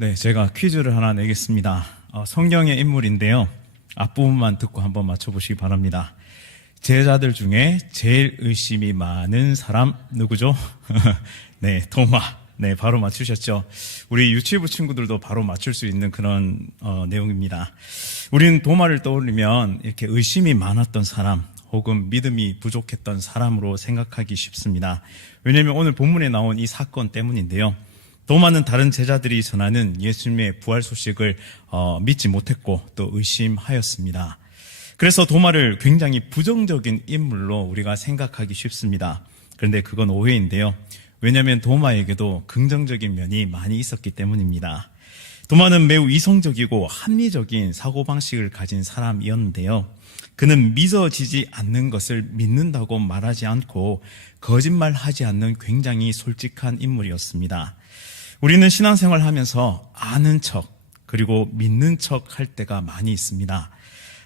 네, 제가 퀴즈를 하나 내겠습니다. 성경의 인물인데요. 앞부분만 듣고 한번 맞춰보시기 바랍니다. 제자들 중에 제일 의심이 많은 사람 누구죠? 네, 도마. 네, 바로 맞추셨죠. 우리 유치부 친구들도 바로 맞출 수 있는 그런 내용입니다. 우리는 도마를 떠올리면 이렇게 의심이 많았던 사람 혹은 믿음이 부족했던 사람으로 생각하기 쉽습니다. 왜냐하면 오늘 본문에 나온 이 사건 때문인데요. 도마는 다른 제자들이 전하는 예수님의 부활 소식을 믿지 못했고 또 의심하였습니다. 그래서 도마를 굉장히 부정적인 인물로 우리가 생각하기 쉽습니다. 그런데 그건 오해인데요. 왜냐하면 도마에게도 긍정적인 면이 많이 있었기 때문입니다. 도마는 매우 이성적이고 합리적인 사고방식을 가진 사람이었는데요. 그는 믿어지지 않는 것을 믿는다고 말하지 않고 거짓말하지 않는 굉장히 솔직한 인물이었습니다. 우리는 신앙생활 하면서 아는 척 그리고 믿는 척 할 때가 많이 있습니다.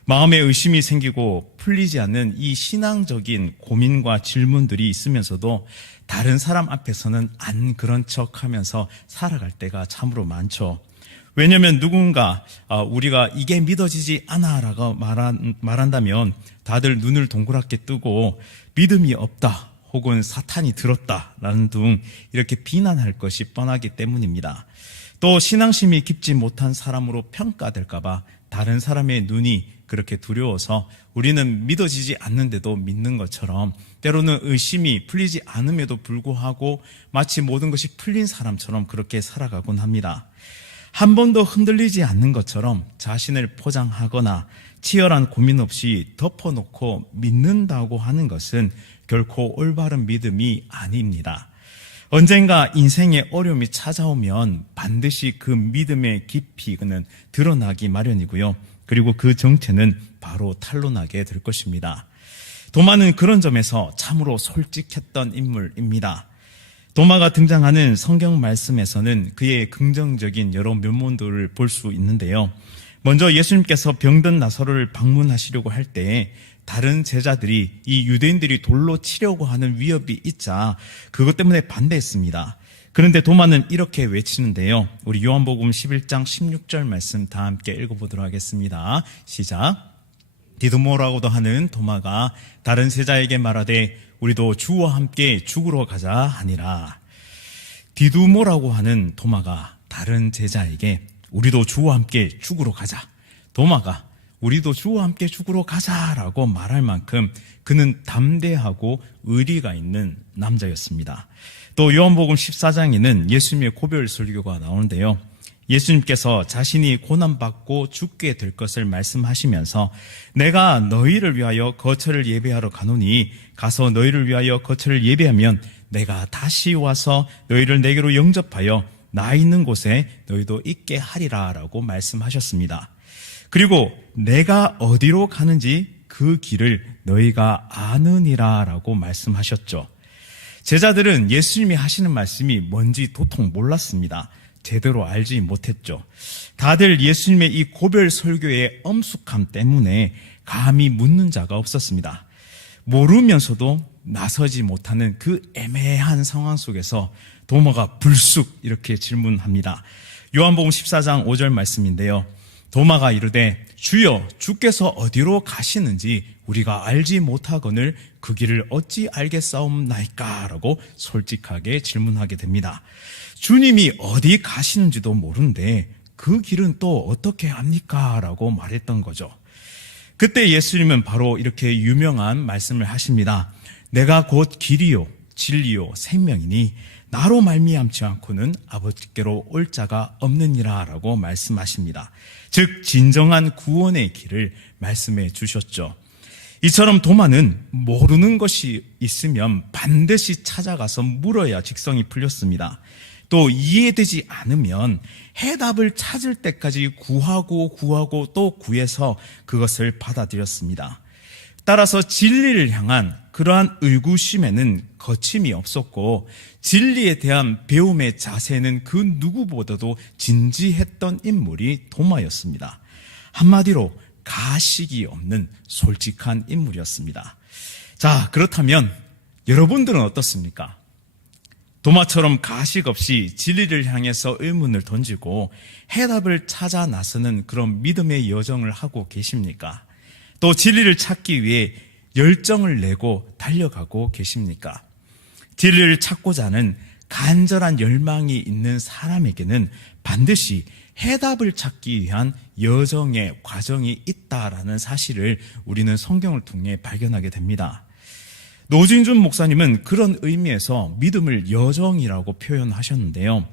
마음에 의심이 생기고 풀리지 않는 이 신앙적인 고민과 질문들이 있으면서도 다른 사람 앞에서는 안 그런 척 하면서 살아갈 때가 참으로 많죠. 왜냐하면 누군가 우리가 이게 믿어지지 않아 라고 말한다면 다들 눈을 동그랗게 뜨고 믿음이 없다 혹은 사탄이 들었다라는 등 이렇게 비난할 것이 뻔하기 때문입니다. 또 신앙심이 깊지 못한 사람으로 평가될까 봐 다른 사람의 눈이 그렇게 두려워서 우리는 믿어지지 않는데도 믿는 것처럼 때로는 의심이 풀리지 않음에도 불구하고 마치 모든 것이 풀린 사람처럼 그렇게 살아가곤 합니다. 한 번도 흔들리지 않는 것처럼 자신을 포장하거나 치열한 고민 없이 덮어놓고 믿는다고 하는 것은 결코 올바른 믿음이 아닙니다. 언젠가 인생의 어려움이 찾아오면 반드시 그 믿음의 깊이는 드러나기 마련이고요. 그리고 그 정체는 바로 탄로나게 될 것입니다. 도마는 그런 점에서 참으로 솔직했던 인물입니다. 도마가 등장하는 성경 말씀에서는 그의 긍정적인 여러 면모들을 볼 수 있는데요. 먼저 예수님께서 병든 나사로를 방문하시려고 할 때 다른 제자들이 이 유대인들이 돌로 치려고 하는 위협이 있자 그것 때문에 반대했습니다. 그런데 도마는 이렇게 외치는데요. 우리 요한복음 11장 16절 말씀 다 함께 읽어보도록 하겠습니다. 시작. 디두모라고도 하는 도마가 다른 제자에게 말하되 우리도 주와 함께 죽으러 가자 하니라. 디두모라고 하는 도마가 다른 제자에게 우리도 주와 함께 죽으러 가자. 도마가 우리도 주와 함께 죽으러 가자라고 말할 만큼 그는 담대하고 의리가 있는 남자였습니다. 또 요한복음 14장에는 예수님의 고별 설교가 나오는데요. 예수님께서 자신이 고난받고 죽게 될 것을 말씀하시면서 내가 너희를 위하여 거처를 예배하러 가노니 가서 너희를 위하여 거처를 예배하면 내가 다시 와서 너희를 내게로 영접하여 나 있는 곳에 너희도 있게 하리라 라고 말씀하셨습니다. 그리고 내가 어디로 가는지 그 길을 너희가 아느니라 라고 말씀하셨죠. 제자들은 예수님이 하시는 말씀이 뭔지 도통 몰랐습니다. 제대로 알지 못했죠. 다들 예수님의 이 고별 설교의 엄숙함 때문에 감히 묻는 자가 없었습니다. 모르면서도 나서지 못하는 그 애매한 상황 속에서 도마가 불쑥 이렇게 질문합니다. 요한복음 14장 5절 말씀인데요. 도마가 이르되 주여 주께서 어디로 가시는지 우리가 알지 못하거늘 그 길을 어찌 알겠사옵나이까 라고 솔직하게 질문하게 됩니다. 주님이 어디 가시는지도 모르는데 그 길은 또 어떻게 합니까? 라고 말했던 거죠. 그때 예수님은 바로 이렇게 유명한 말씀을 하십니다. 내가 곧 길이요 진리요 생명이니 나로 말미암지 않고는 아버지께로 올 자가 없느니라 라고 말씀하십니다. 즉 진정한 구원의 길을 말씀해 주셨죠. 이처럼 도마는 모르는 것이 있으면 반드시 찾아가서 물어야 직성이 풀렸습니다. 또 이해되지 않으면 해답을 찾을 때까지 구하고 또 구해서 그것을 받아들였습니다. 따라서 진리를 향한 그러한 의구심에는 거침이 없었고 진리에 대한 배움의 자세는 그 누구보다도 진지했던 인물이 도마였습니다. 한마디로 가식이 없는 솔직한 인물이었습니다. 자, 그렇다면 여러분들은 어떻습니까? 도마처럼 가식 없이 진리를 향해서 의문을 던지고 해답을 찾아 나서는 그런 믿음의 여정을 하고 계십니까? 또 진리를 찾기 위해 열정을 내고 달려가고 계십니까? 진리를 찾고자 하는 간절한 열망이 있는 사람에게는 반드시 해답을 찾기 위한 여정의 과정이 있다라는 사실을 우리는 성경을 통해 발견하게 됩니다. 노진준 목사님은 그런 의미에서 믿음을 여정이라고 표현하셨는데요.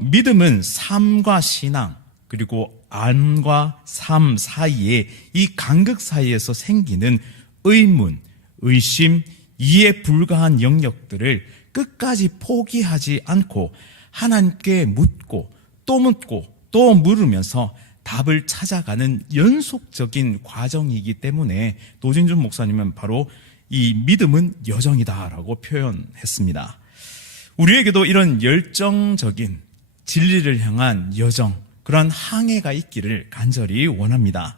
믿음은 삶과 신앙 그리고 안과 삶 사이에 이 간극 사이에서 생기는 의문, 의심, 이해 불가한 영역들을 끝까지 포기하지 않고 하나님께 묻고 또 물으면서 답을 찾아가는 연속적인 과정이기 때문에 노진준 목사님은 바로 이 믿음은 여정이다라고 표현했습니다. 우리에게도 이런 열정적인 진리를 향한 여정, 그러한 항해가 있기를 간절히 원합니다.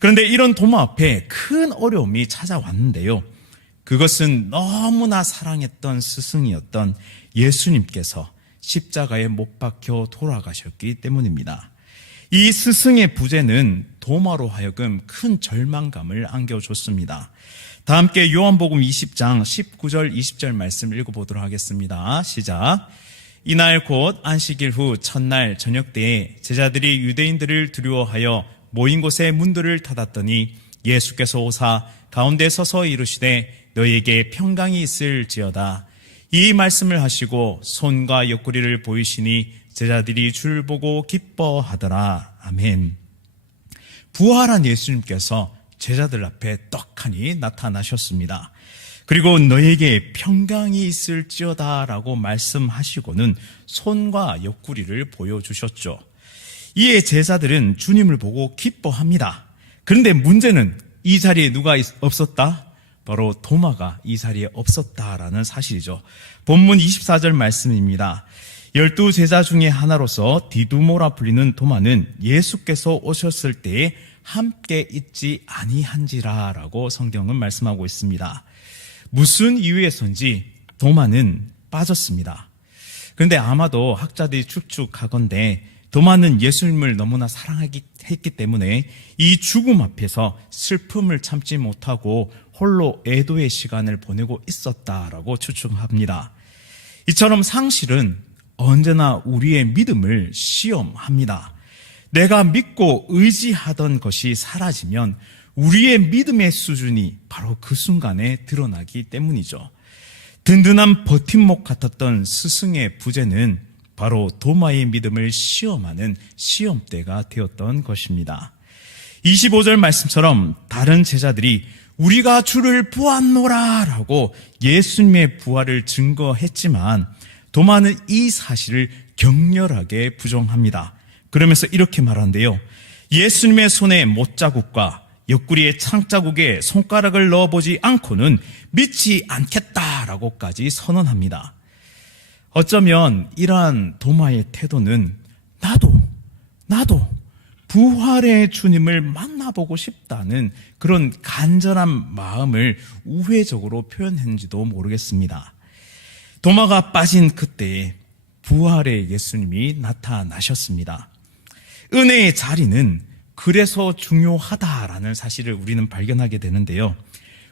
그런데 이런 도마 앞에 큰 어려움이 찾아왔는데요. 그것은 너무나 사랑했던 스승이었던 예수님께서 십자가에 못 박혀 돌아가셨기 때문입니다. 이 스승의 부재는 도마로 하여금 큰 절망감을 안겨줬습니다. 다 함께 요한복음 20장 19절 20절 말씀 읽어보도록 하겠습니다. 시작. 이날 곧 안식일 후 첫날 저녁 때에 제자들이 유대인들을 두려워하여 모인 곳에 문들을 닫았더니 예수께서 오사 가운데 서서 이르시되 너희에게 평강이 있을지어다. 이 말씀을 하시고 손과 옆구리를 보이시니 제자들이 줄 보고 기뻐하더라. 아멘. 부활한 예수님께서 제자들 앞에 떡하니 나타나셨습니다. 그리고 너에게 평강이 있을지어다 라고 말씀하시고는 손과 옆구리를 보여주셨죠. 이에 제자들은 주님을 보고 기뻐합니다. 그런데 문제는 이 자리에 누가 없었다? 바로 도마가 이 자리에 없었다라는 사실이죠. 본문 24절 말씀입니다. 12 제자 중에 하나로서 디두모라 불리는 도마는 예수께서 오셨을 때에 함께 있지 아니한지라 라고 성경은 말씀하고 있습니다. 무슨 이유에서인지 도마는 빠졌습니다. 그런데 아마도 학자들이 추측하건대 도마는 예수님을 너무나 사랑했기 때문에 이 죽음 앞에서 슬픔을 참지 못하고 홀로 애도의 시간을 보내고 있었다라고 추측합니다. 이처럼 상실은 언제나 우리의 믿음을 시험합니다. 내가 믿고 의지하던 것이 사라지면 우리의 믿음의 수준이 바로 그 순간에 드러나기 때문이죠. 든든한 버팀목 같았던 스승의 부재는 바로 도마의 믿음을 시험하는 시험대가 되었던 것입니다. 25절 말씀처럼 다른 제자들이 우리가 주를 보았노라 라고 예수님의 부활을 증거했지만 도마는 이 사실을 격렬하게 부정합니다. 그러면서 이렇게 말한대요. 예수님의 손에 못자국과 옆구리에 창자국에 손가락을 넣어보지 않고는 믿지 않겠다라고까지 선언합니다. 어쩌면 이러한 도마의 태도는 나도 부활의 주님을 만나보고 싶다는 그런 간절한 마음을 우회적으로 표현했는지도 모르겠습니다. 도마가 빠진 그때에 부활의 예수님이 나타나셨습니다. 은혜의 자리는 그래서 중요하다라는 사실을 우리는 발견하게 되는데요.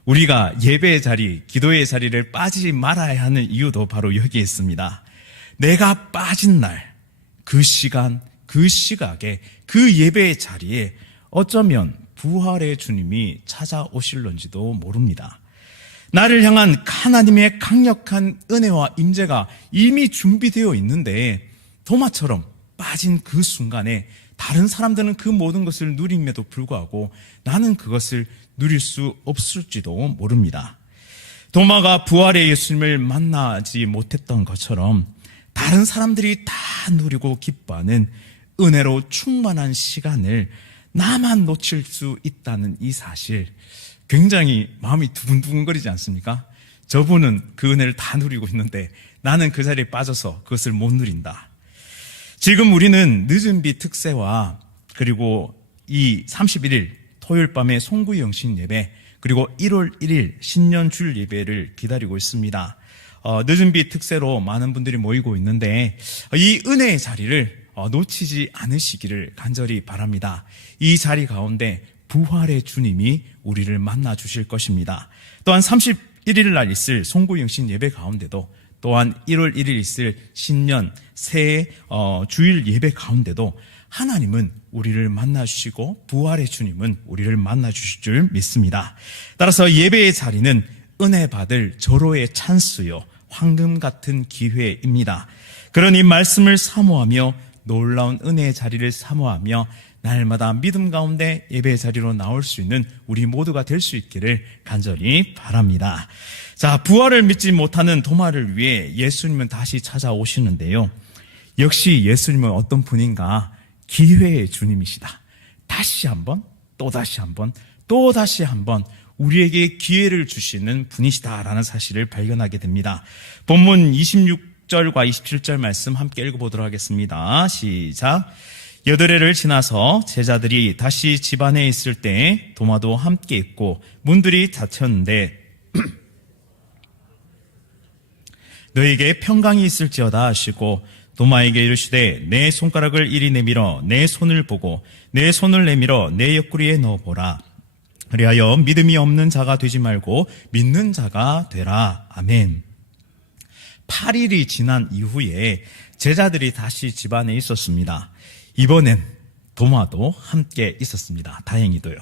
우리가 예배의 자리, 기도의 자리를 빠지지 말아야 하는 이유도 바로 여기에 있습니다. 내가 빠진 날, 그 시간, 그 시각에, 그 예배의 자리에 어쩌면 부활의 주님이 찾아오실런지도 모릅니다. 나를 향한 하나님의 강력한 은혜와 임재가 이미 준비되어 있는데 도마처럼 빠진 그 순간에 다른 사람들은 그 모든 것을 누림에도 불구하고 나는 그것을 누릴 수 없을지도 모릅니다. 도마가 부활의 예수님을 만나지 못했던 것처럼 다른 사람들이 다 누리고 기뻐하는 은혜로 충만한 시간을 나만 놓칠 수 있다는 이 사실, 굉장히 마음이 두근두근거리지 않습니까? 저분은 그 은혜를 다 누리고 있는데 나는 그 자리에 빠져서 그것을 못 누린다. 지금 우리는 늦은 비 특세와 그리고 이 31일 토요일 밤에 송구영신 예배, 그리고 1월 1일 신년 주일 예배를 기다리고 있습니다. 늦은 빛 특세로 많은 분들이 모이고 있는데 이 은혜의 자리를 놓치지 않으시기를 간절히 바랍니다. 이 자리 가운데 부활의 주님이 우리를 만나 주실 것입니다. 또한 31일 날 있을 송구영신 예배 가운데도, 또한 1월 1일 있을 신년 새해 주일 예배 가운데도 하나님은 우리를 만나 주시고 부활의 주님은 우리를 만나 주실 줄 믿습니다. 따라서 예배의 자리는 은혜 받을 절호의 찬스요, 황금 같은 기회입니다. 그러니 말씀을 사모하며 놀라운 은혜의 자리를 사모하며 날마다 믿음 가운데 예배의 자리로 나올 수 있는 우리 모두가 될 수 있기를 간절히 바랍니다. 자, 부활을 믿지 못하는 도마를 위해 예수님은 다시 찾아오시는데요. 역시 예수님은 어떤 분인가? 기회의 주님이시다. 다시 한번, 또다시 한번, 또다시 한번 우리에게 기회를 주시는 분이시다라는 사실을 발견하게 됩니다. 본문 26절과 27절 말씀 함께 읽어보도록 하겠습니다. 시작. 8해를 지나서 제자들이 다시 집 안에 있을 때 도마도 함께 있고 문들이 닫혔는데 너에게 평강이 있을지어다 하시고 도마에게 이르시되 내 손가락을 이리 내밀어 내 손을 보고 내 손을 내밀어 내 옆구리에 넣어보라. 그리하여 믿음이 없는 자가 되지 말고 믿는 자가 되라. 아멘. 8일이 지난 이후에 제자들이 다시 집 안에 있었습니다. 이번엔 도마도 함께 있었습니다. 다행히도요.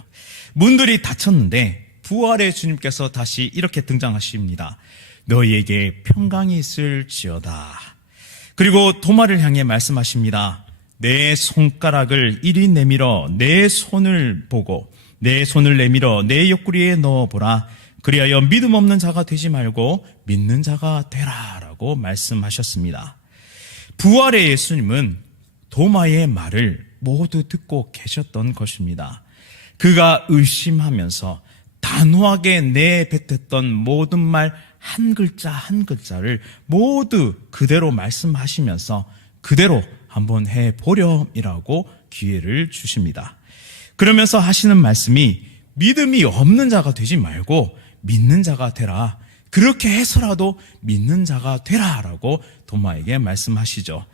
문들이 닫혔는데 부활의 주님께서 다시 이렇게 등장하십니다. 너희에게 평강이 있을지어다. 그리고 도마를 향해 말씀하십니다. 내 손가락을 이리 내밀어 내 손을 보고 내 손을 내밀어 내 옆구리에 넣어보라. 그리하여 믿음 없는 자가 되지 말고 믿는 자가 되라 라고 말씀하셨습니다. 부활의 예수님은 도마의 말을 모두 듣고 계셨던 것입니다. 그가 의심하면서 단호하게 내뱉었던 모든 말 한 글자 한 글자를 모두 그대로 말씀하시면서 그대로 한번 해보렴이라고 기회를 주십니다. 그러면서 하시는 말씀이 믿음이 없는 자가 되지 말고 믿는 자가 되라. 그렇게 해서라도 믿는 자가 되라라고 도마에게 말씀하시죠.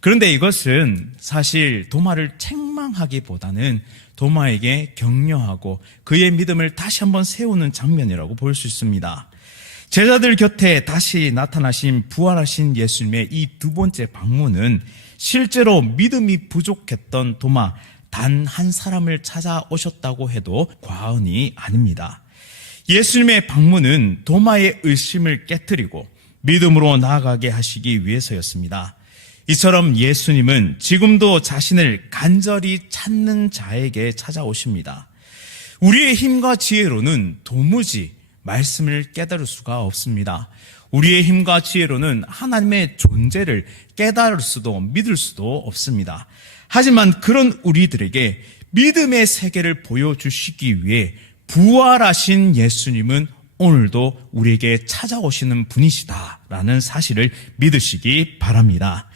그런데 이것은 사실 도마를 책망하기보다는 도마에게 격려하고 그의 믿음을 다시 한번 세우는 장면이라고 볼 수 있습니다. 제자들 곁에 다시 나타나신 부활하신 예수님의 이 두 번째 방문은 실제로 믿음이 부족했던 도마 단 한 사람을 찾아오셨다고 해도 과언이 아닙니다. 예수님의 방문은 도마의 의심을 깨트리고 믿음으로 나아가게 하시기 위해서였습니다. 이처럼 예수님은 지금도 자신을 간절히 찾는 자에게 찾아오십니다. 우리의 힘과 지혜로는 도무지 말씀을 깨달을 수가 없습니다. 우리의 힘과 지혜로는 하나님의 존재를 깨달을 수도 믿을 수도 없습니다. 하지만 그런 우리들에게 믿음의 세계를 보여주시기 위해 부활하신 예수님은 오늘도 우리에게 찾아오시는 분이시다라는 사실을 믿으시기 바랍니다.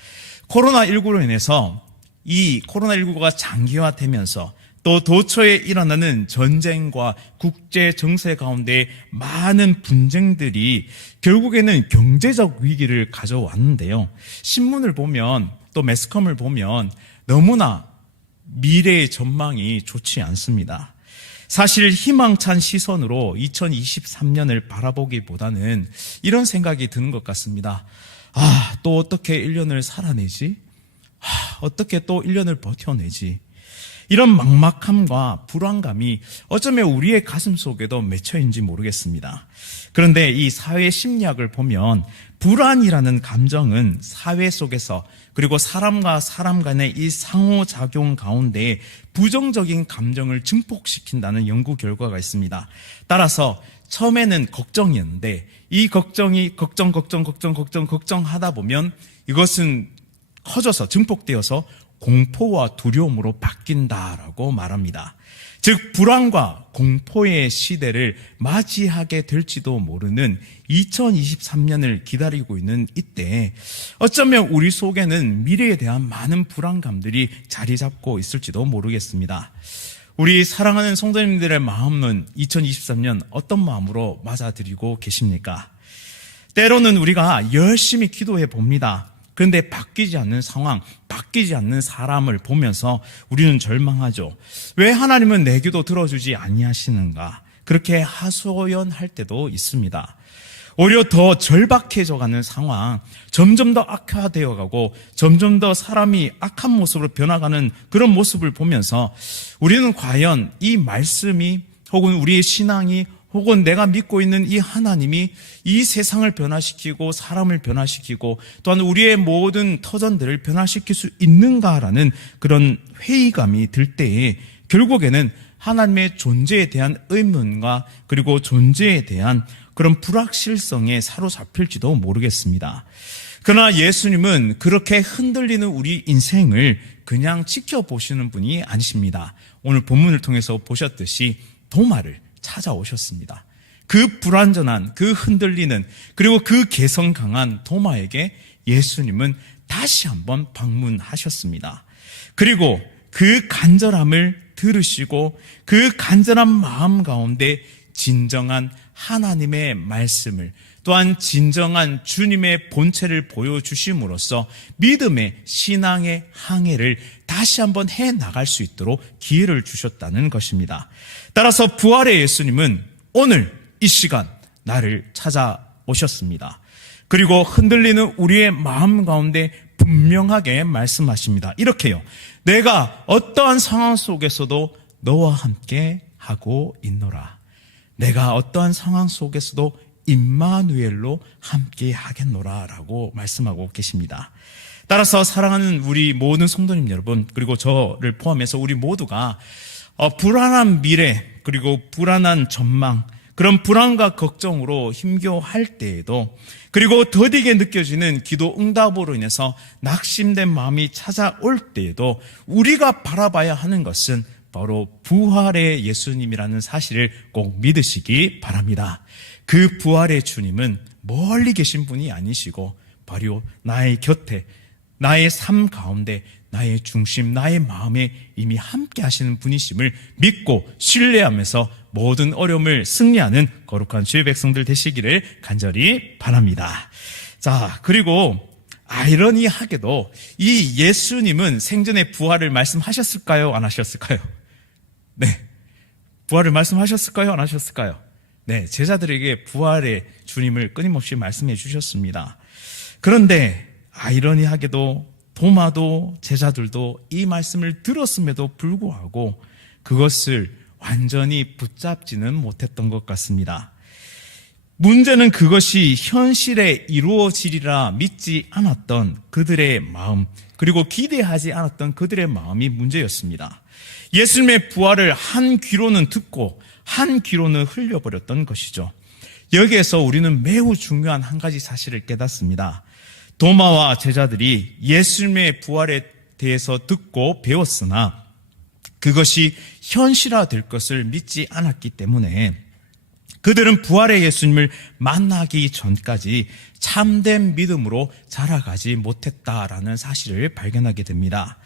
코로나19로 인해서 이 코로나19가 장기화되면서 또 도처에 일어나는 전쟁과 국제 정세 가운데 많은 분쟁들이 결국에는 경제적 위기를 가져왔는데요. 신문을 보면 또 매스컴을 보면 너무나 미래의 전망이 좋지 않습니다. 사실 희망찬 시선으로 2023년을 바라보기보다는 이런 생각이 드는 것 같습니다. 또 어떻게 1년을 살아내지? 어떻게 또 1년을 버텨내지? 이런 막막함과 불안감이 어쩌면 우리의 가슴 속에도 맺혀있는지 모르겠습니다. 그런데 이 사회 심리학을 보면 불안이라는 감정은 사회 속에서 그리고 사람과 사람 간의 이 상호작용 가운데 부정적인 감정을 증폭시킨다는 연구 결과가 있습니다. 따라서 처음에는 걱정이었는데 이 걱정이 걱정하다 보면 이것은 커져서 증폭되어서 공포와 두려움으로 바뀐다라고 말합니다. 즉 불안과 공포의 시대를 맞이하게 될지도 모르는 2023년을 기다리고 있는 이때 어쩌면 우리 속에는 미래에 대한 많은 불안감들이 자리 잡고 있을지도 모르겠습니다. 우리 사랑하는 성도님들의 마음은 2023년 어떤 마음으로 맞아들이고 계십니까? 때로는 우리가 열심히 기도해 봅니다. 그런데 바뀌지 않는 상황, 바뀌지 않는 사람을 보면서 우리는 절망하죠. 왜 하나님은 내 기도 들어주지 아니하시는가? 그렇게 하소연할 때도 있습니다. 오히려 더 절박해져 가는 상황, 점점 더 악화되어 가고 점점 더 사람이 악한 모습으로 변화가는 그런 모습을 보면서 우리는 과연 이 말씀이 혹은 우리의 신앙이 혹은 내가 믿고 있는 이 하나님이 이 세상을 변화시키고 사람을 변화시키고 또한 우리의 모든 터전들을 변화시킬 수 있는가라는 그런 회의감이 들 때에 결국에는 하나님의 존재에 대한 의문과 그리고 존재에 대한 그런 불확실성에 사로잡힐지도 모르겠습니다. 그러나 예수님은 그렇게 흔들리는 우리 인생을 그냥 지켜보시는 분이 아니십니다. 오늘 본문을 통해서 보셨듯이 도마를 찾아오셨습니다. 그 불완전한, 그 흔들리는, 그리고 그 개성 강한 도마에게 예수님은 다시 한번 방문하셨습니다. 그리고 그 간절함을 들으시고 그 간절한 마음 가운데 진정한 하나님의 말씀을 또한 진정한 주님의 본체를 보여주심으로써 믿음의 신앙의 항해를 다시 한번 해나갈 수 있도록 기회를 주셨다는 것입니다. 따라서 부활의 예수님은 오늘 이 시간 나를 찾아오셨습니다. 그리고 흔들리는 우리의 마음 가운데 분명하게 말씀하십니다. 이렇게요. 내가 어떠한 상황 속에서도 너와 함께 하고 있노라. 내가 어떠한 상황 속에서도 임마누엘로 함께 하겠노라 라고 말씀하고 계십니다. 따라서 사랑하는 우리 모든 성도님 여러분, 그리고 저를 포함해서 우리 모두가 불안한 미래 그리고 불안한 전망, 그런 불안과 걱정으로 힘겨워할 때에도, 그리고 더디게 느껴지는 기도 응답으로 인해서 낙심된 마음이 찾아올 때에도 우리가 바라봐야 하는 것은 바로 부활의 예수님이라는 사실을 꼭 믿으시기 바랍니다. 그 부활의 주님은 멀리 계신 분이 아니시고 바로 나의 곁에, 나의 삶 가운데, 나의 중심, 나의 마음에 이미 함께 하시는 분이심을 믿고 신뢰하면서 모든 어려움을 승리하는 거룩한 주의 백성들 되시기를 간절히 바랍니다. 자, 그리고 아이러니하게도 이 예수님은 생전에 부활을 말씀하셨을까요? 안 하셨을까요? 네. 부활을 말씀하셨을까요? 안 하셨을까요? 네. 제자들에게 부활의 주님을 끊임없이 말씀해 주셨습니다. 그런데 아이러니하게도 도마도 제자들도 이 말씀을 들었음에도 불구하고 그것을 완전히 붙잡지는 못했던 것 같습니다. 문제는 그것이 현실에 이루어지리라 믿지 않았던 그들의 마음, 그리고 기대하지 않았던 그들의 마음이 문제였습니다. 예수님의 부활을 한 귀로는 듣고 한 귀로는 흘려버렸던 것이죠. 여기에서 우리는 매우 중요한 한 가지 사실을 깨닫습니다. 도마와 제자들이 예수님의 부활에 대해서 듣고 배웠으나 그것이 현실화될 것을 믿지 않았기 때문에 그들은 부활의 예수님을 만나기 전까지 참된 믿음으로 자라가지 못했다라는 사실을 발견하게 됩니다.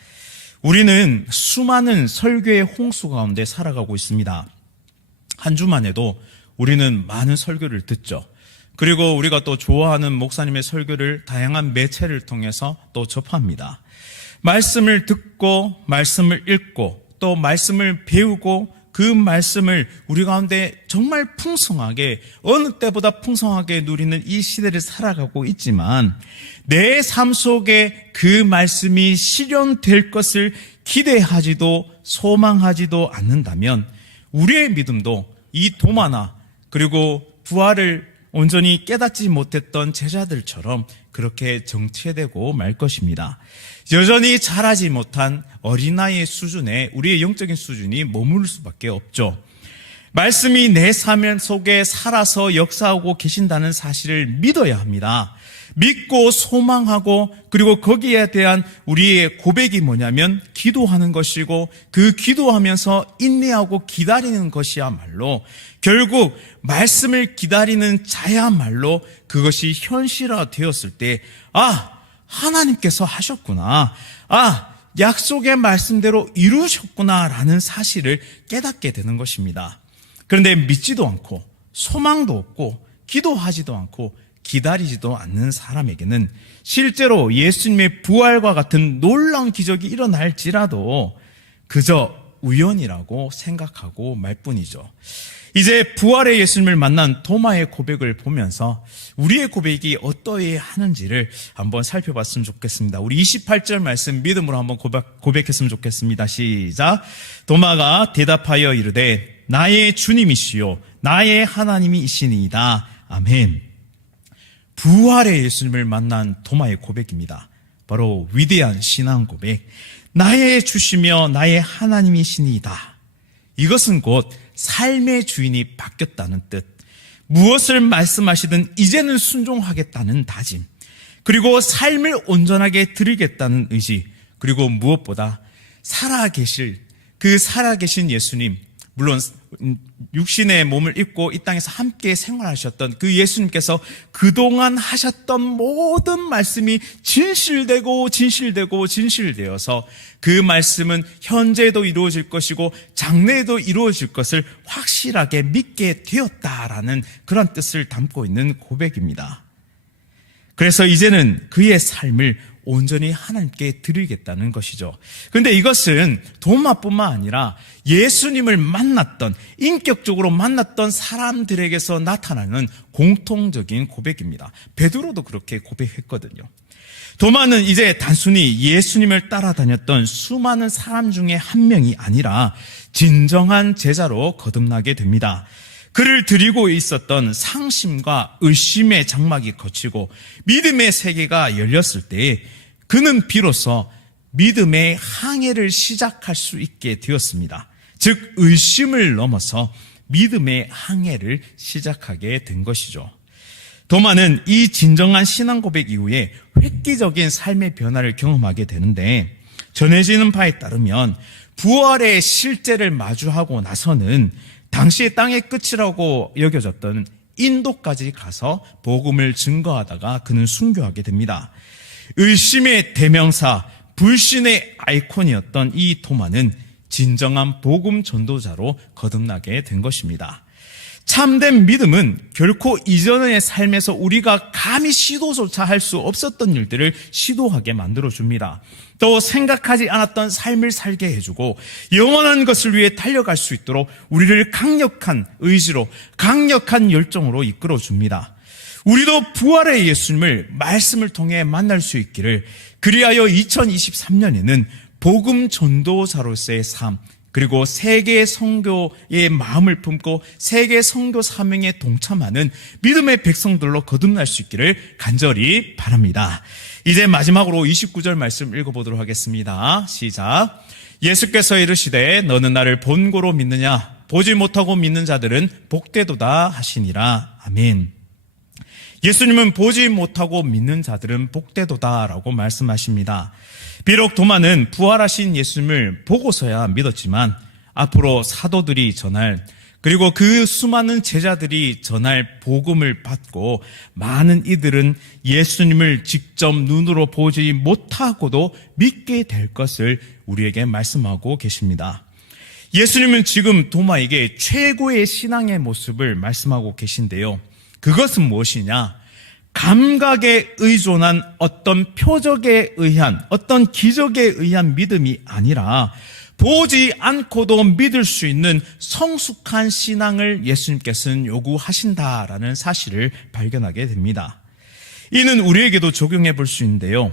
우리는 수많은 설교의 홍수 가운데 살아가고 있습니다. 한 주만 해도 우리는 많은 설교를 듣죠. 그리고 우리가 또 좋아하는 목사님의 설교를 다양한 매체를 통해서 또 접합니다. 말씀을 듣고 말씀을 읽고 또 말씀을 배우고 그 말씀을 우리 가운데 정말 풍성하게, 어느 때보다 풍성하게 누리는 이 시대를 살아가고 있지만 내 삶 속에 그 말씀이 실현될 것을 기대하지도 소망하지도 않는다면 우리의 믿음도 이 도마나 그리고 부활을 온전히 깨닫지 못했던 제자들처럼 그렇게 정체되고 말 것입니다. 여전히 자라지 못한 어린아이의 수준에 우리의 영적인 수준이 머무를 수밖에 없죠. 말씀이 내 삶 속에 살아서 역사하고 계신다는 사실을 믿어야 합니다. 믿고 소망하고 그리고 거기에 대한 우리의 고백이 뭐냐면 기도하는 것이고 그 기도하면서 인내하고 기다리는 것이야말로 결국 말씀을 기다리는 자야말로 그것이 현실화되었을 때 하나님께서 하셨구나, 약속의 말씀대로 이루셨구나라는 사실을 깨닫게 되는 것입니다. 그런데 믿지도 않고 소망도 없고 기도하지도 않고 기다리지도 않는 사람에게는 실제로 예수님의 부활과 같은 놀라운 기적이 일어날지라도 그저 우연이라고 생각하고 말 뿐이죠. 이제 부활의 예수님을 만난 도마의 고백을 보면서 우리의 고백이 어떠해야 하는지를 한번 살펴봤으면 좋겠습니다. 우리 28절 말씀 믿음으로 한번 고백했으면 좋겠습니다. 시작. 도마가 대답하여 이르되 나의 주님이시요 나의 하나님이시니이다. 아멘. 부활의 예수님을 만난 도마의 고백입니다. 바로 위대한 신앙 고백. 나의 주시며 나의 하나님이시니이다. 이것은 곧 삶의 주인이 바뀌었다는 뜻, 무엇을 말씀하시든 이제는 순종하겠다는 다짐, 그리고 삶을 온전하게 드리겠다는 의지, 그리고 무엇보다 살아계신 예수님, 물론 육신의 몸을 입고 이 땅에서 함께 생활하셨던 그 예수님께서 그동안 하셨던 모든 말씀이 진실되어서 그 말씀은 현재도 이루어질 것이고 장래에도 이루어질 것을 확실하게 믿게 되었다라는 그런 뜻을 담고 있는 고백입니다. 그래서 이제는 그의 삶을 온전히 하나님께 드리겠다는 것이죠. 그런데 이것은 도마뿐만 아니라 예수님을 만났던, 인격적으로 만났던 사람들에게서 나타나는 공통적인 고백입니다. 베드로도 그렇게 고백했거든요. 도마는 이제 단순히 예수님을 따라다녔던 수많은 사람 중에 한 명이 아니라 진정한 제자로 거듭나게 됩니다. 그를 드리고 있었던 상심과 의심의 장막이 거치고 믿음의 세계가 열렸을 때 그는 비로소 믿음의 항해를 시작할 수 있게 되었습니다. 즉 의심을 넘어서 믿음의 항해를 시작하게 된 것이죠. 도마는 이 진정한 신앙 고백 이후에 획기적인 삶의 변화를 경험하게 되는데, 전해지는 바에 따르면 부활의 실제를 마주하고 나서는 당시의 땅의 끝이라고 여겨졌던 인도까지 가서 복음을 증거하다가 그는 순교하게 됩니다. 의심의 대명사, 불신의 아이콘이었던 이 도마는 진정한 복음 전도자로 거듭나게 된 것입니다. 참된 믿음은 결코 이전의 삶에서 우리가 감히 시도조차 할 수 없었던 일들을 시도하게 만들어줍니다. 또 생각하지 않았던 삶을 살게 해주고 영원한 것을 위해 달려갈 수 있도록 우리를 강력한 의지로, 강력한 열정으로 이끌어줍니다. 우리도 부활의 예수님을 말씀을 통해 만날 수 있기를, 그리하여 2023년에는 복음 전도자로서의 삶, 그리고 세계 선교의 마음을 품고 세계 선교 사명에 동참하는 믿음의 백성들로 거듭날 수 있기를 간절히 바랍니다. 이제 마지막으로 29절 말씀 읽어보도록 하겠습니다. 시작. 예수께서 이르시되 너는 나를 본고로 믿느냐? 보지 못하고 믿는 자들은 복되도다 하시니라. 아멘. 예수님은 보지 못하고 믿는 자들은 복되도다라고 말씀하십니다. 비록 도마는 부활하신 예수님을 보고서야 믿었지만 앞으로 사도들이 전할, 그리고 그 수많은 제자들이 전할 복음을 받고 많은 이들은 예수님을 직접 눈으로 보지 못하고도 믿게 될 것을 우리에게 말씀하고 계십니다. 예수님은 지금 도마에게 최고의 신앙의 모습을 말씀하고 계신데요. 그것은 무엇이냐? 감각에 의존한 어떤 표적에 의한, 어떤 기적에 의한 믿음이 아니라 보지 않고도 믿을 수 있는 성숙한 신앙을 예수님께서는 요구하신다라는 사실을 발견하게 됩니다. 이는 우리에게도 적용해 볼 수 있는데요.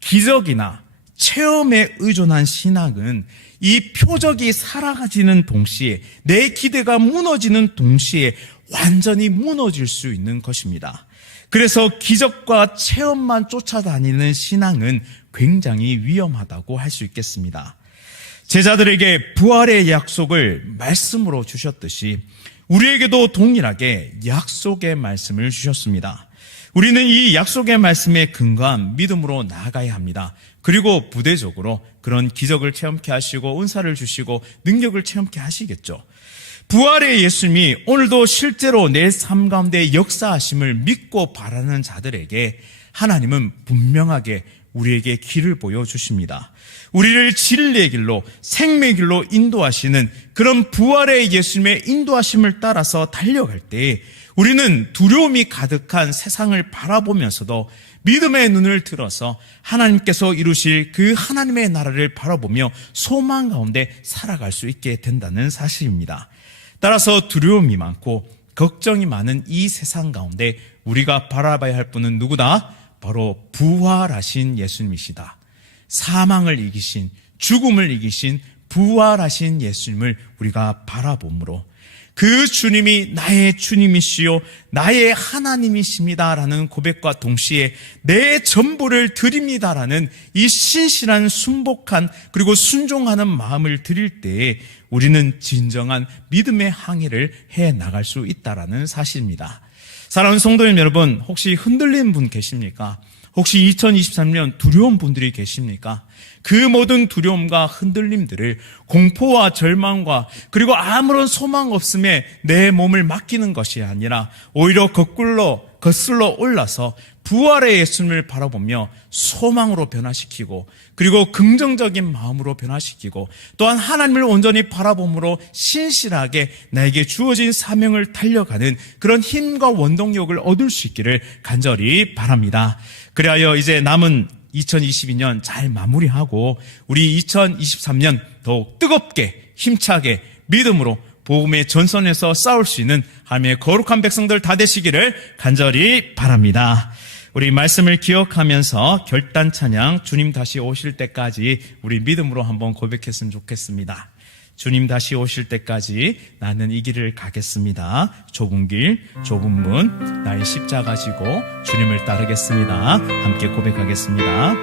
기적이나 체험에 의존한 신앙은 이 표적이 사라지는 동시에, 내 기대가 무너지는 동시에 완전히 무너질 수 있는 것입니다. 그래서 기적과 체험만 쫓아다니는 신앙은 굉장히 위험하다고 할 수 있겠습니다. 제자들에게 부활의 약속을 말씀으로 주셨듯이 우리에게도 동일하게 약속의 말씀을 주셨습니다. 우리는 이 약속의 말씀에 근거한 믿음으로 나아가야 합니다. 그리고 부대적으로 그런 기적을 체험케 하시고 은사를 주시고 능력을 체험케 하시겠죠. 부활의 예수님이 오늘도 실제로 내 삶 가운데 역사하심을 믿고 바라는 자들에게 하나님은 분명하게 우리에게 길을 보여주십니다. 우리를 진리의 길로, 생명의 길로 인도하시는 그런 부활의 예수님의 인도하심을 따라서 달려갈 때 우리는 두려움이 가득한 세상을 바라보면서도 믿음의 눈을 들어서 하나님께서 이루실 그 하나님의 나라를 바라보며 소망 가운데 살아갈 수 있게 된다는 사실입니다. 따라서 두려움이 많고 걱정이 많은 이 세상 가운데 우리가 바라봐야 할 분은 누구다? 바로 부활하신 예수님이시다. 사망을 이기신, 죽음을 이기신 부활하신 예수님을 우리가 바라보므로 그 주님이 나의 주님이시요 나의 하나님이십니다라는 고백과 동시에 내 전부를 드립니다라는 이 신실한 순복한 그리고 순종하는 마음을 드릴 때에 우리는 진정한 믿음의 항해를 해나갈 수 있다라는 사실입니다. 사랑하는 성도님 여러분, 혹시 흔들린 분 계십니까? 혹시 2023년 두려운 분들이 계십니까? 그 모든 두려움과 흔들림들을 공포와 절망과 그리고 아무런 소망 없음에 내 몸을 맡기는 것이 아니라 오히려 거슬러 올라서 부활의 예수님을 바라보며 소망으로 변화시키고 그리고 긍정적인 마음으로 변화시키고 또한 하나님을 온전히 바라봄으로 신실하게 나에게 주어진 사명을 달려가는 그런 힘과 원동력을 얻을 수 있기를 간절히 바랍니다. 그리하여 이제 남은 2022년 잘 마무리하고 우리 2023년 더욱 뜨겁게 힘차게 믿음으로 복음의 전선에서 싸울 수 있는 하나님의 거룩한 백성들 다 되시기를 간절히 바랍니다. 우리 말씀을 기억하면서 결단 찬양 주님 다시 오실 때까지 우리 믿음으로 한번 고백했으면 좋겠습니다. 주님 다시 오실 때까지 나는 이 길을 가겠습니다. 좁은 길, 좁은 문, 나의 십자가 지고 주님을 따르겠습니다. 함께 고백하겠습니다.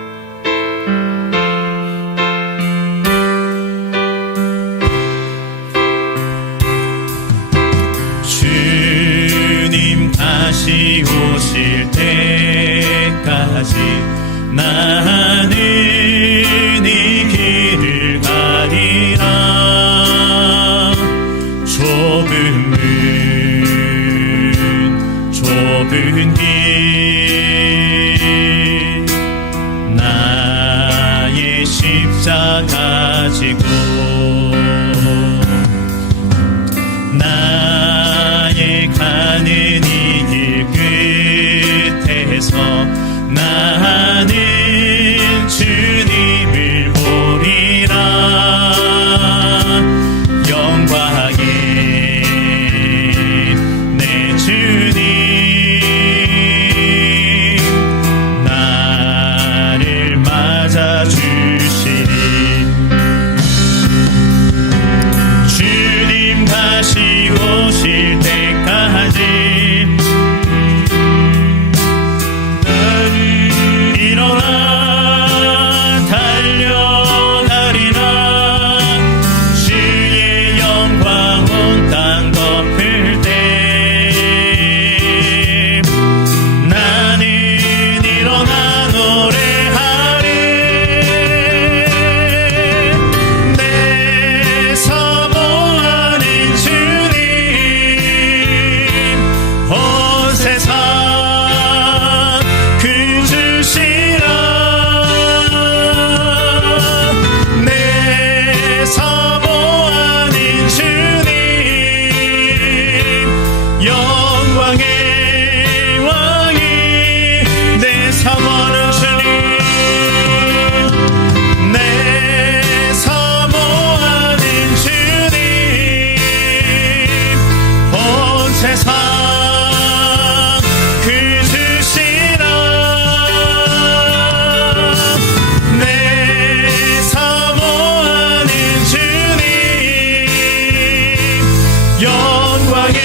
주님 다시 오실 때까지 나는 이 길을 가리라. 좁은 길 나의 십자가 지고 나의 가는 이 길 끝에서 나는 주님을 보리라. 영광의 내 주님 나를 맞아주시리. 주님 다시 오실 때까지 일어나 달려가리라. 주의 영광 온 땅 덮을 때 나는 일어나 노래하리. 내 사모하는 주님 온 세상 그 주시라. 내 사모하는 주님 영광의 왕이 내 사모하는 주님 내 사모하는 주님 온 세상 그 주시라. 내 사모하는 주님 영광의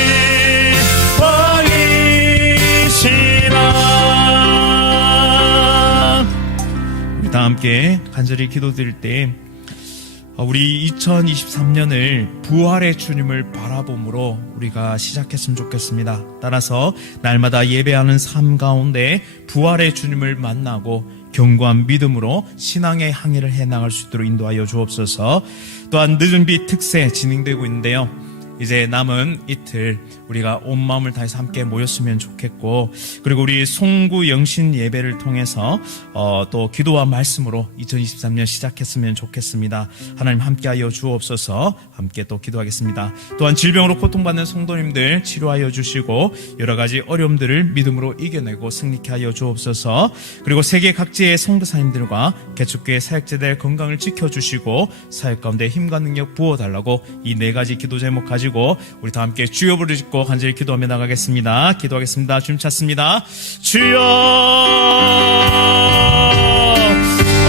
왕이시라. 우리 다 함께 간절히 기도드릴 때 우리 2023년을 부활의 주님을 바라봄으로 우리가 시작했으면 좋겠습니다. 따라서 날마다 예배하는 삶 가운데 부활의 주님을 만나고 견고한 믿음으로 신앙의 항해를 해나갈 수 있도록 인도하여 주옵소서. 또한 늦은비 특세 진행되고 있는데요. 이제 남은 이틀 우리가 온 마음을 다해서 함께 모였으면 좋겠고, 그리고 우리 송구 영신 예배를 통해서 또 기도와 말씀으로 2023년 시작했으면 좋겠습니다. 하나님 함께하여 주옵소서. 함께 또 기도하겠습니다. 또한 질병으로 고통받는 성도님들 치료하여 주시고 여러 가지 어려움들을 믿음으로 이겨내고 승리케 하여 주옵소서. 그리고 세계 각지의 성도사님들과 개축교회 사역자들 건강을 지켜주시고 사역 가운데 힘과 능력 부어달라고 이 네 가지 기도 제목 가지고 우리 다 함께 주여 부르짖고 간절히 기도하며 나가겠습니다. 기도하겠습니다. 주님 찾습니다. 주여,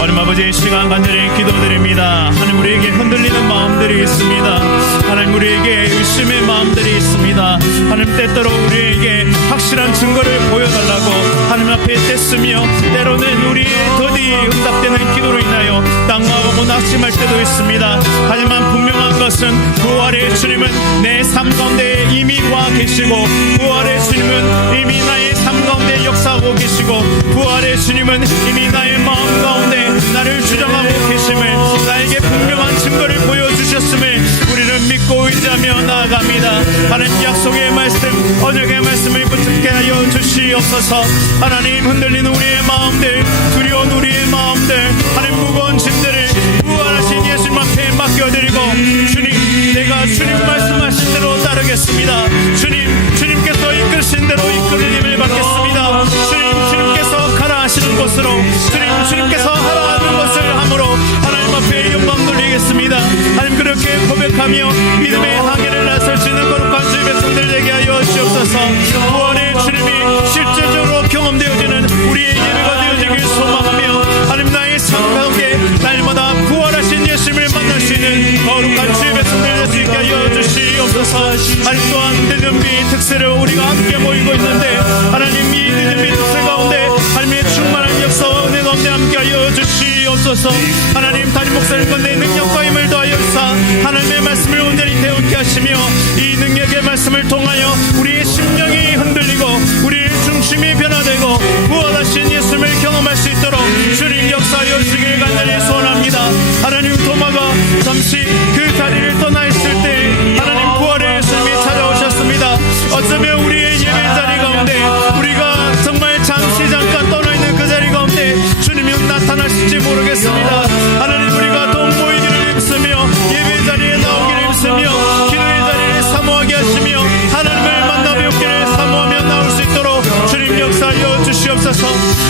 하나님 아버지, 이 시간 간절히 기도드립니다. 하나님, 우리에게 흔들리는 마음들이 있습니다. 하나님, 우리에게 의심의 마음들이 있습니다. 하나님, 때때로 우리에게 확실한 증거를 보여달라고 하나님 앞에 떼쓰며 때로는 우리의 더디 응답되는 기도로 인하여 낙망하고 낙심할 때도 있습니다. 하지만 분명한 것은 부활의 주님은 내 삶 가운데 이미 와 계시고, 부활의 주님은 이미 나의 삶 가운데 역사하고 계시고, 부활의 주님은 이미 나의 마음 가운데 나를 주장하고 계심을, 나에게 분명한 증거를 보여주셨음을 우리는 믿고 의지하며 나아갑니다. 하나님, 약속의 말씀, 언약의 말씀을 붙잡게 하여 주시옵소서. 하나님, 흔들리는 우리의 마음들, 두려운 우리의 마음들, 하나님, 무거운 짐들을 부활하신 예수님 앞에 맡겨드리고, 주님, 내가 주님 말씀하신 대로 따르겠습니다. 주님께서 이끄신 대로 이끄는 힘을 받겠습니다. 주님께서 가라 하시는 곳으로, 주님께서 하라 하는 것을 함으로 하나님 앞에 영광 돌리겠습니다. 하나님, 그렇게 고백하며 믿음의 항해를 나설 수 있는 거룩한 주의 백성들 되게 하여 주옵소서. 구원의 주님이 실제적으로 경험되어지는 우리의 예배가 되어지길 소망하며, 하나님, 나의 삶 가운데 날마다 부활하신 예수님을 만날 수 있는 거룩한 주의 백성들 될 수 있게 하여 주시옵소서. 하나님, 또한 늦은비 특세를 우리가 함께 모이고 있는데, 하나님, 이 늦은비 특세 가운데 하나님의 충만한 역사와 은혜 가운데 함께 하여 주시옵소서. 하나님, 담임 목사님 가운데 능력과 힘을 더하여서 하나님의 말씀을 온전히 배우게 하시며, 이 능력의 말씀을 통하여 우리의 심령이 흔들리고 우리의 중심이 변화되고 부활하신 예수님을 경험할 수 있도록 주님 역사하여 주시길 간절히 소원합니다. 하나님, 도마가 잠시 그 자리를 떠나 있을 때 하나님 부활의 예수님이 찾아오셨습니다. 어쩌면 우리의 예배 자리 가운데 우리가 정말 잠깐 떠나 있는 그 자리 가운데 주님이 나타나실지 모르겠습니다. 하나님, 우리가 더 모이기를 힘쓰며 예배 자리에 나오기를 힘쓰며 기도의 자리를 사모하게 하시며 하나님을 만나 뵙기를 사모하며 나올 수 있도록 주님 역사하여 주시옵소서.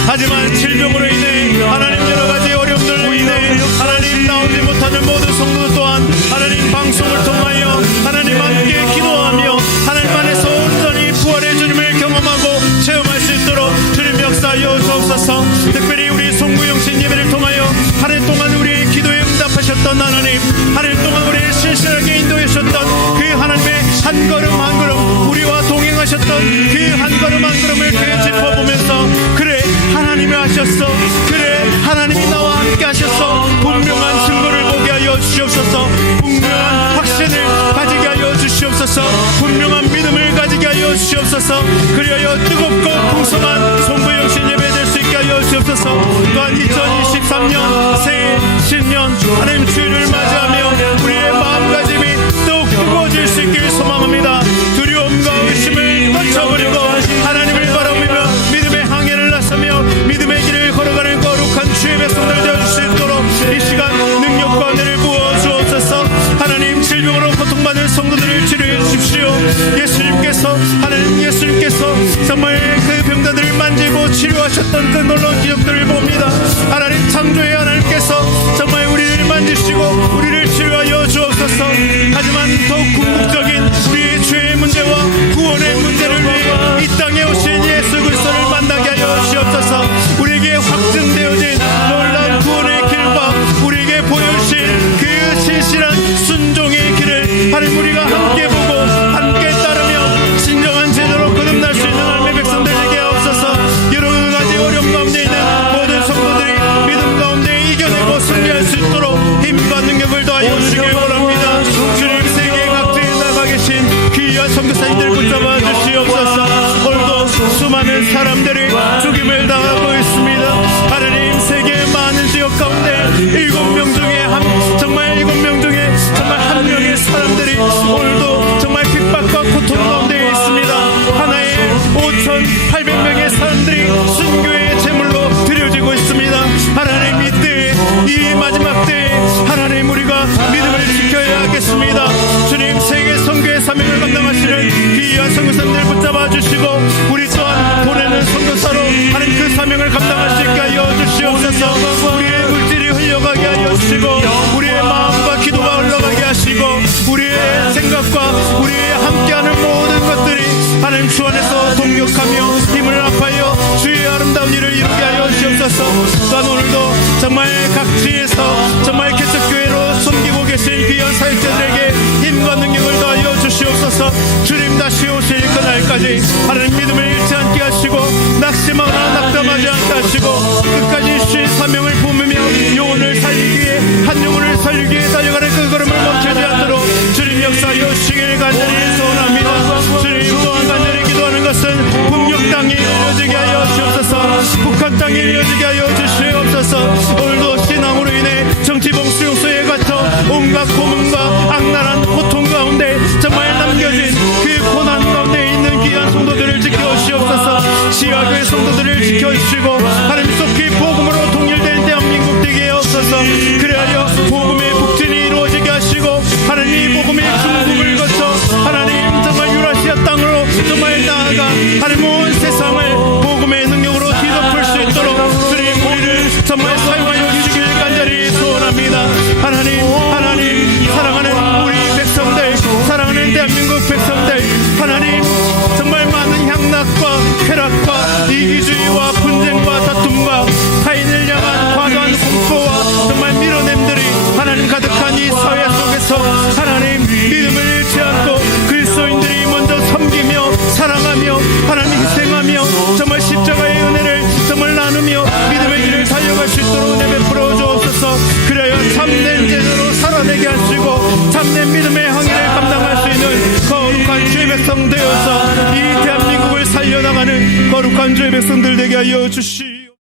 하지만 질병으로 인해 하나님 여러 가지 어려움들로 인해 하나님 나오지 못하는 모든 성도 또한 하나님 방송을 통하여 하나님 함께 기도하며 하나님 안에서 온전히 부활의 주님을 경험하고 체험할 수 있도록 주님 역사하여 주옵소서. 특별히 우리 송구영신 예배를 통하여 한 해 동안 우리의 기도에 응답하셨던 하나님, 한 해 동안 우리를 신실하게 인도해 주셨던 그 하나님의 한 걸음 한 걸음 우리와 동행하셨던 그 한 걸음 한 걸음을 그래 짚어보면서, 그래 하나님이 하셨어, 그래 하나님이 나와 함께 하셨어, 분명한 증거를 보게 하여 주시옵소서. 분명한 확신을 가지게 하여 주시옵소서. 분명한 믿음을 가지게 하여 주시옵소서. 그리하여 뜨겁고 풍성한 송구영신 예배 될 수 있게 하여 주시옵소서. 또한 2023년 새해 신년 하나님 주일을 맞이하며 우리의 마음가짐이 더욱 뜨거워질 수 있길 소망합니다. 두려움과 의심을 떨쳐버리고 하나님을 바라보며 믿음의 항해를 나서며 믿음의 길을 걸어가는 거룩한 주의 백성들 되어줄 수 있도록 이 시간 능력과 은혜를 부어 주옵소서. 하나님, 질병으로 고통받는 성도들을 치료해 주십시오. 예수님께서 정말 그 병자들을 만지고 치료하셨던 그 놀라운 기적들을 봅니다. 하나님, 창조의 하나님께서 정말 우리를 만지시고 우리를 주시옵소서. 또한 오늘도 정말 각지에서 정말 개척교회로 섬기고 계신 귀한 사역자들에게 힘과 능력을 더하여 주시옵소서. 주님 다시 오실 그날까지 하나님 믿음을 잃지 않게 하시고 낙심하거나 낙담하지 않게 하시고 끝까지 주신 사명을 품으며 영혼을 살리기 위해 한 영혼을 살리기 위해 달려가는 그 걸음을 멈추지 않도록 주님 역사하여 주시길 간절히 소원합니다. 주님 또한 간절히 기도하는 것은 북녘 땅에 이루어지게 하여 주옵소서. 북한 땅에 이루어지게 하여 주시옵소서. 오늘도 신앙으로 인해 정치 봉수용소에 갇혀 온갖 고문과 악랄한 고통 가운데 정말 남겨진 그 고난 가운데 있는 귀한 성도들을 지켜주시옵소서. 시아교의 성도들을 지켜주시고 하나님 속히 복음으로 통일된 대한민국 되게 하옵소서. 그리하여 복음의 북진이 이루어지게 하시고 하나님 복음의 중국을 거쳐 하나님 정말 유라시아 땅으로 정말 나아가 하나님 온 세상을 복음의 능력으로 뒤덮을 수 있도록 주님 우리를 정말 사용하여 주시길 간절히 소원합니다. 하나님 사랑하는 우리 백성들, 사랑하는 대한민국 백성들, 하나님 정말 많은 향락과 쾌락과 이기주의와 분쟁과 다툼과 타인을 향한 과도한 공포와 정말 밀어냄들이 하나님 가득한 이 사회 속에서 하나님 믿음을 잃지 않고 그리스도인들이 먼저 섬기며 사랑하며 하나님 희생하며 정말 십자가의 은혜를 정말 나누며 믿음의 길을 달려갈 수 있도록 은혜 베풀어 주옵소서. 그래야 참된 제대로 살아내게 하시고 참된 믿음의 항해를 감당할 수 있는 거룩한 주의 백성 되어서 이 대한민국을 살려나가는 거룩한 주의 백성들 되게 하여 주시오.